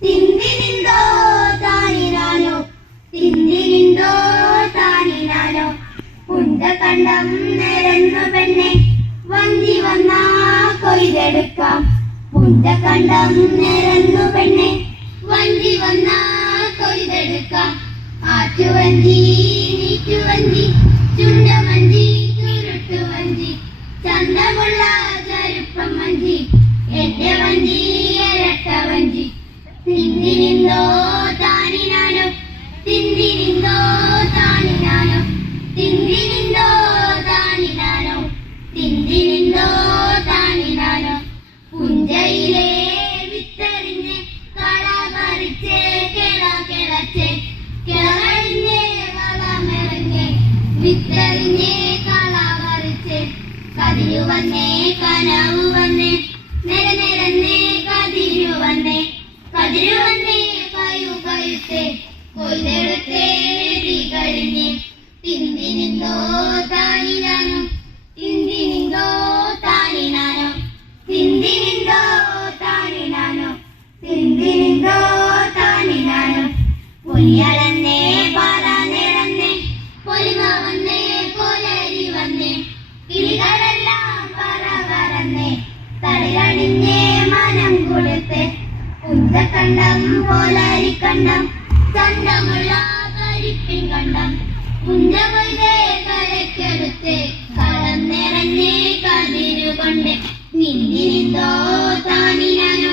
തിന്തിനിന്തോ താനിനാനോ തിന്തിനിന്തോ താനിനാനോ പുഞ്ചകണ്ഠം നിരന്നു പെണ്ണെ വഞ്ചി വന്നാ കൊയ്തെടുക്കാം പുഞ്ചകണ്ഠം നിരന്നു പെണ്ണെ വഞ്ചി വന്നാ കൊയ്തെടുക്കാം ആറ്റുവഞ്ചി നീറ്റുവഞ്ചി ചുണ്ടമഞ്ചി ചുരുട്ടുവഞ്ചി ചന്തമുള്ള ചരുപ്പം വഞ്ചി എന്റെ വഞ്ചി ഇരട്ട വഞ്ചി തിന്തിനിന്തോ താനിനാനോ തിന്തിനിന്തോ താനിനാനോ തിന്തിനിന്തോ താനിനാനോ തിന്തിനിന്തോ താനിനാനോ പുഞ്ചയിലെ വിത്തെറിഞ്ഞ് കള പറിച്ച് കിള കിളച്ച് കിളറിഞ്ഞ് വളമെറിഞ്ഞ് വിത്തെറിഞ്ഞ് കള പറിച്ച് കതിരു വന്നേ കനവു വന്നേ നിരനിരന്നേ കതിരു വന്നേ കതിരു വന്നേ കയു കയുത്തേ കൊയ്തെടുത്തേ തീ കഴിഞ്ഞ് തിന്തിനിന്തോ താനിനാനോ തിന്തിനിന്തോ താനിനാനോ തിന്തിനിന്തോ താനിനാനോ തിന്തിനിന്തോ താനിനാനോ പൊലിയളന്നേ പാറ നിറന്നേ പൊലിമ വന്നേ കോലരി വന്നേ കിളികളെല്ലാം പറ പറന്നേ തലയണിഞ്ഞേ മനം കൊടുത്തേ പുഞ്ചകണ്ഠം പോലരിക്കണ്ഠം ചന്തമുള്ള കരിപ്പിൻ കണ്ഠം പുഞ്ച കൊയ്തേ കരക്കെടുത്തേ കളം നിറഞ്ഞേ കതിരു കൊണ്ടേ തിന്തിനിന്തോ താനിനാനോ